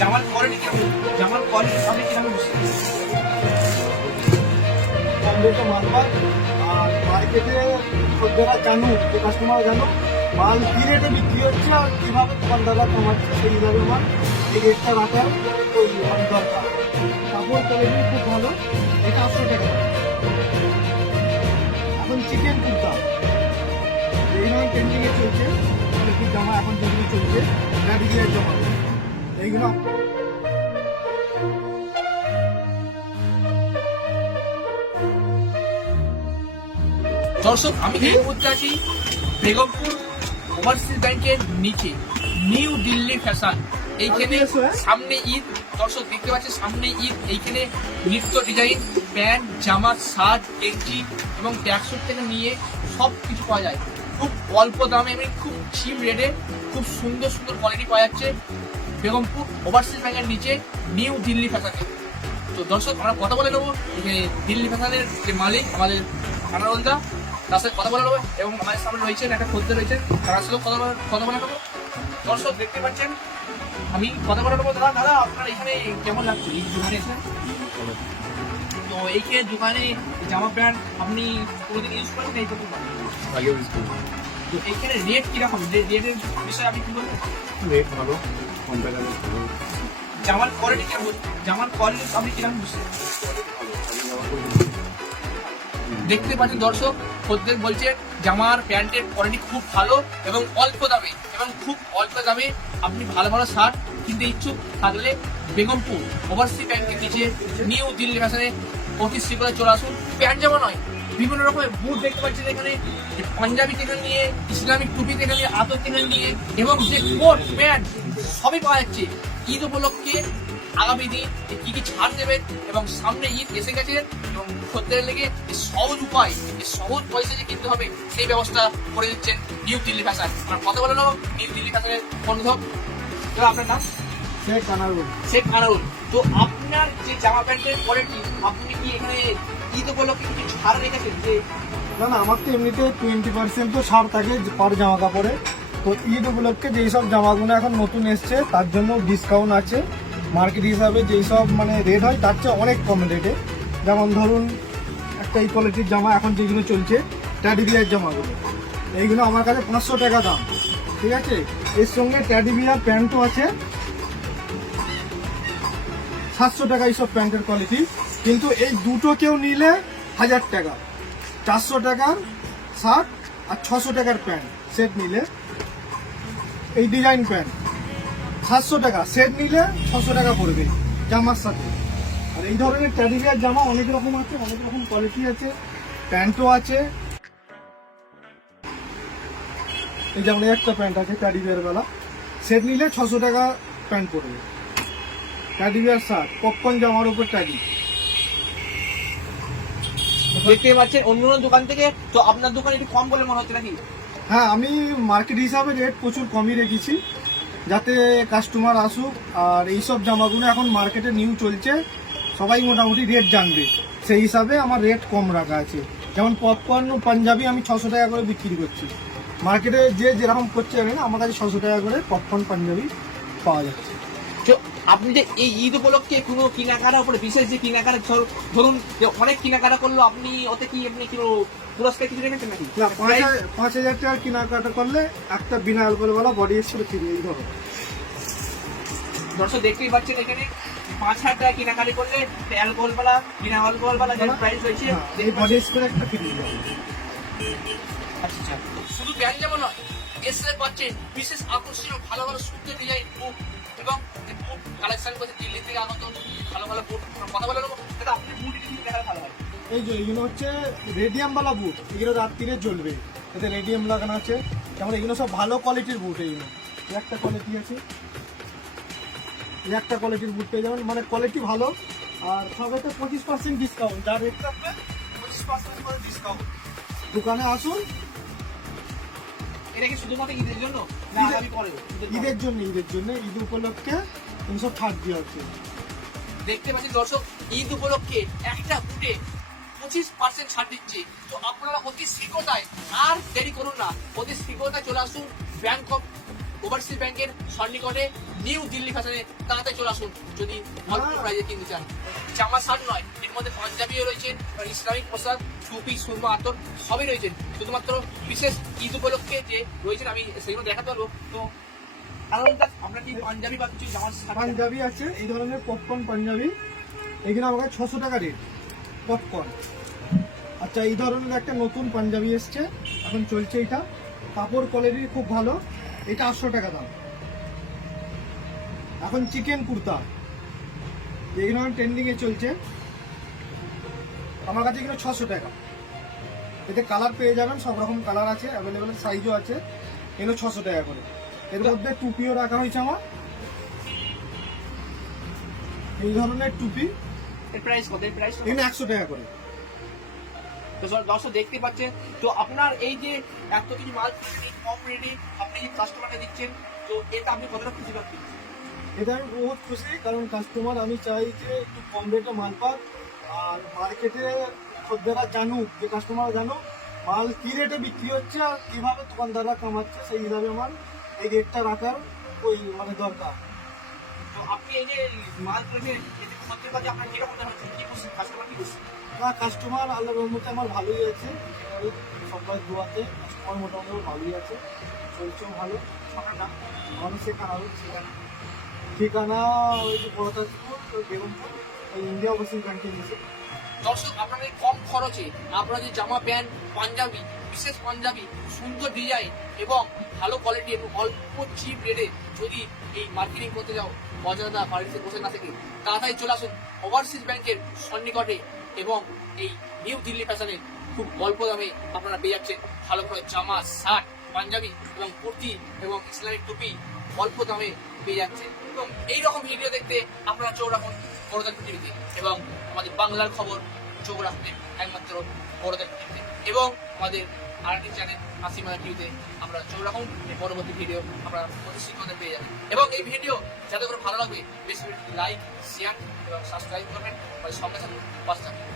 জামার কোয়ালিটি কেমন জামার কোয়ালিটি আপনি কীভাবে বুঝতে কমবেশে মালবার আর মার্কেটে খদ্দেরা জানো যে কাস্টমার জানো মাল কি রেটে বিক্রি হচ্ছে আর কীভাবে দোকানদাররা কমাচ্ছে, সেই হিসাবে আমার এই রেটটা রাখার দরকার। কাপড় কোয়ালিটি খুব ভালো, এটা আটশো এখন চিকেন কুর্তা এইগুলো ট্রেন্ডিংয়ে চলছে কোয়ালিটির জামা এখন যেগুলো চলছে র্যাডিজিয়ার জামা। দর্শক আমি এই মুহূর্তে আছি বেগমপুর ওভারসিজ ব্যাংকের নিচে নিউ দিল্লি ফ্যাশন এইখানে সামনে ঈদ দর্শক দেখতে পাচ্ছেন সামনে ঈদ। এইখানে নিত্য ডিজাইন প্যান্ট জামা শার্ট গেঞ্জি এবং ব্যাকস্যুট থেকে নিয়ে সব কিছু পাওয়া যায়। খুব অল্প দামে এবং খুব চিপ রেটে খুব সুন্দর সুন্দর কোয়ালিটি পাওয়া যাচ্ছে। বেগমপুর ওভারসিজ ব্যাংকের নিচে নিউ দিল্লি ফ্যাশনে তো দর্শক, আমরা কথা বলে নেব এখানে দিল্লি ফ্যাশানের যে মালিক, আমাদের আনারুলদা, তার সাথে কথা বলে নেব এবং আমাদের সামনে রয়েছেন, একটা খদ্দের রয়েছেন, তার সাথেও কথা কথা বলে নেব। দর্শক, দেখতে পাচ্ছেন, আমি কথা বলে নেব। দাদা দাদা, আপনার এখানে কেমন লাগছে? এই দোকানে এসে? তো এইখানে দোকানে জামা প্যান্ট, আপনি কোনোদিন ইউজ করেন এই প্রথম আগে ইউজ করি তো এইখানে রেট কীরকম? রেটের বিষয়ে আপনি কি বলবেন রেট ভালো কম ভালো। জামার কোয়ালিটি কেমন? জামার কোয়ালিটি আপনি কীরকম দেখতে পাচ্ছেন দর্শক খদ্দের বলছে জামার প্যান্টের কোয়ালিটি খুব ভালো এবং অল্প দামে এবং খুব অল্প দামে আপনি ভালো ভালো শার্ট কিনতে ইচ্ছুক থাকলে বেগমপুর ওভারসি ব্যাংকের নিচে নিউ দিল্লি ফ্যাশনে অতি শীঘ্রই চলে আসুন। প্যান্ট জামা নয় বিভিন্ন রকমের বুট দেখতে পাচ্ছেন এখানে পাঞ্জাবি থেকে নিয়ে ইসলামিক টুপি থেকে নিয়ে আতর থেকে নিয়ে এবং যে কোট প্যান্ট সবই পাওয়া যাচ্ছে। ঈদ উপলক্ষে আগামী দিন কি কি ছাড় দেবেন এবং সামনে ঈদ এসে গেছে এবং খদ্দের লেগে সহজ উপায় এই সহজ পয়সা যে কিনতে হবে সেই ব্যবস্থা করে দিচ্ছেন নিউ দিল্লি ফ্যাশন। আমরা কথা বলে নিউ দিল্লি ফ্যাশনের বন্ধুক। দাদা আপনার নাম? সে কানারুল শেখ আনারুল। তো আপনার যে জামা প্যান্টের কোয়ালিটি আপনি কি এখানে ঈদ উপলক্ষে কিছু ছাড় রেখেছেন? যে না না, আমার তো এমনিতে টোয়েন্টি পার্সেন্ট তো ছাড় থাকে পার জামা কাপড়ে। তো ঈদ উপলক্ষে যেই সব জামাগুলো এখন নতুন এসছে, তার জন্য ডিসকাউন্ট আছে। মার্কেট হিসাবে যেই সব মানে রেট হয়, তার চেয়ে অনেক কম রেটে যেমন ধরুন, একটা এই কোয়ালিটির জামা এখন যেগুলো চলছে ট্যাডি বিয়ার জামাগুলো। এইগুলো আমার কাছে পাঁচশো টাকা দাম, ঠিক আছে? এর সঙ্গে ট্যাডি বিয়ার প্যান্টও আছে। সাতশো টাকা এইসব প্যান্টের কোয়ালিটি কিন্তু এই দুটো কেউ নিলে হাজার টাকা। চারশো টাকার শার্ট আর ছশো টাকার প্যান্ট। সেট নিলে এই ডিজাইন প্যান্ট সাতশো টাকা। সেট নিলে ছশো টাকা পড়বে জামার সাথে। আর এই ধরনের ট্যাডিবিয়ার জামা অনেক রকম আছে, অনেক রকম কোয়ালিটি আছে, প্যান্টও আছে। এই যেমন একটা প্যান্ট আছে ট্যাডিবিয়ার বেলা। সেট নিলে ছশো টাকা প্যান্ট পড়বে। ট্যাডিবিয়ার শার্ট পপকর্ন জামার উপর ট্যাডি দেখতে পাচ্ছেন অন্য অন্য দোকান থেকে তো আপনার দোকান একটু কম বলে মনে হচ্ছে নাকি? হ্যাঁ আমি মার্কেট হিসাবে রেট প্রচুর কমই রেখেছি যাতে কাস্টমার আসুক আর এইসব জামাগুলো এখন মার্কেটে নিউ চলছে সবাই মোটামুটি রেট জানবে। সেই হিসাবে আমার রেট কম রাখা আছে। যেমন পপকর্ন পাঞ্জাবি আমি ছশো টাকা করে বিক্রি করছি। মার্কেটে যে যেরকম করছে না আমার কাছে ছশো টাকা করে পপকর্ন পাঞ্জাবি পাওয়া যাচ্ছে। আপনি যে এই ঈদ উপলক্ষে কোনো কেনাকাটার উপরে বিশেষ যে কেনাকাটা ধর- ধরুন যে অনেক কেনাকাটা করল আপনি ওতে কি আপনি কি পুরস্কার কিছু রেখেছেন নাকি? না পাঁচ হাজার পাঁচ হাজার টাকার কেনাকাটা করলে একটা বিনা অ্যালকোহলওয়ালা বডি স্প্রে ফ্রি এই ধরো দর্শক দেখতেই পাচ্ছেন এখানে পাঁচ হাজার টাকা কেনাকাটি করলে অ্যালকোহল বালা বিনা অ্যালকোহল বালা যে প্রাইস রয়েছে হ্যাঁ, এই বডি স্প্রে একটা ফ্রি আচ্ছা আচ্ছা শুধু প্যান্ট যেমন নয় এসে পাচ্ছেন বিশেষ আকর্ষণীয় ভালো ভালো সুন্দর ডিজাইন বুট এবং কালেকশন করছে দিল্লি থেকে আগত ভালো ভালো বুট কথা বলে নেব। দাদা আপনি বুট দেখালে ভালো হয়। এই যে এগুলো হচ্ছে রেডিয়াম বালা বুট এগুলো রাত্রিরে জ্বলবে। এতে রেডিয়াম লাগানো আছে। যেমন এগুলো সব ভালো কোয়ালিটির বুট এইগুলো। একটা কোয়ালিটি আছে। একটা কোয়ালিটির বুট পেয়ে যাবেন। মানে কোয়ালিটি ভালো। আর সবাইতে পঁচিশ পার্সেন্ট ডিসকাউন্ট যার রেট থাকবে পঁচিশ পার্সেন্ট করে ডিসকাউন্ট দোকানে আসুন। এটা কি শুধুমাত্র ঈদের জন্য। ঈদের জন্য ঈদের জন্য ঈদ উপলক্ষে তিনশো ছাড় দেওয়া হচ্ছে দেখতে পাচ্ছেন দর্শক ঈদ উপলক্ষে একটা বুটে পঁচিশ পার্সেন্ট ছাড় দিচ্ছে। তো আপনারা অতি শীঘ্রতায় আর দেরি করুন না। অতি শীঘ্রতায় চলে আসুন ব্যাংক অফ ওভারসিজ ব্যাংকের সন্নিকটে নিউ দিল্লি ফ্যাশনে তাড়াতাড়ি চলে আসুন যদি অল্প হ্যাঁ। প্রাইজে কিনতে চান। জামা শার্ট নয় এর মধ্যে পাঞ্জাবিও রয়েছে ইসলামিক পোশাক টুপি সুরমা আতর সবই রয়েছে। শুধুমাত্র বিশেষ ঈদ উপলক্ষে যে রয়েছেন আমি সেগুলো দেখাতে পারব। তো পাঞ্জাবি আছে, এই ধরনের পপকর্ন পাঞ্জাবি। এখানে আমার কাছে ছশো টাকা রেট পপকর্ন আচ্ছা এই ধরনের একটা নতুন পাঞ্জাবি এসছে, এখন চলছে এটা। কাপড় কোয়ালিটি খুব ভালো, এটা আটশো টাকা দাম। এখন চিকেন কুর্তা। এগুলো ট্রেন্ডিং এ চলছে। আমার কাছে এগুলো ছশো টাকা। এতে কালার পেয়ে যাবেন, সব রকম কালার আছে অ্যাভেলেবেল সাইজও আছে। এগুলো ছশো টাকা করে। এর মধ্যে টুপিও রাখা হয়েছে আমার। এই ধরনের টুপি। এর প্রাইস কত? এর প্রাইস এখানে একশো টাকা করে। তো দর্শক দেখতে পাচ্ছেন তো আপনার এই যে এত কিছু মাল কম রেটে আপনি যে কাস্টমারকে দিচ্ছেন তো এটা আপনি কতটা খুশি পাচ্ছেন এটা আমি বহুত খুশি কারণ কাস্টমার আমি চাই যে একটু কম রেটে মাল পাক। আর মার্কেটে খদ্দেরা জানুক যে কাস্টমার জানুক মাল কি রেটে বিক্রি হচ্ছে আর কীভাবে দোকানদাররা কামাচ্ছে সেই হিসাবে আমার এই রেটটা রাখার ওই মানে দরকার। তো আপনি এই যে মাল কাছে আপনার কীরকম হচ্ছে কি খুশি? কাস্টমার কি খুশি? না কাস্টমার আল্লাহ রহমতে আমার ভালোই আছে। সবাই দোয়াতে কাস্টমার মোটামুটি ভালোই আছে। চলছেও ভালো। মানুষ হবে ঠিকানা। ঠিকানা ওই যে বড়দাসপুর বেগমপুর ওই ইন্ডিয়া ওভারসিজ ব্যাংকের নিচে দর্শক আপনাদের কম খরচে আপনারা যে জামা প্যান্ট পাঞ্জাবি বিশেষ পাঞ্জাবি, সুন্দর ডিজাইন এবং ভালো কোয়ালিটি এবং অল্প চিপ রেটে যদি এই মার্কেটিং করতে যাও অজানা বাড়িতে বসে না থেকে, তাড়াতাড়ি চলে আসুন ওভারসিজ ব্যাংকের সন্নিকটে এবং এই নিউ দিল্লি ফ্যাশনে খুব অল্প দামে আপনারা পেয়ে যাচ্ছেন ভালো ভালো জামা, শার্ট, পাঞ্জাবি এবং কুর্তি এবং ইসলামিক টুপি অল্প দামে পেয়ে যাচ্ছেন। এবং এইরকম ভিডিও দেখতে আপনারা চোখ রাখুন বড়দের টিভিতে এবং আমাদের বাংলার খবর চোখ রাখবেন একমাত্র বড়দের টিভিতে এবং আমাদের আরেকটি চ্যানেল আসিমা টিভিতে আমরা চোখ রাখুন। এই পরবর্তী ভিডিও আমরা প্রতিশ্রুতি পেয়ে যাবেন। এবং এই ভিডিও যাতে করে ভালো লাগবে বেশি লাইক, শেয়ার এবং সাবস্ক্রাইব করবেন। সঙ্গে সাথে থাকবেন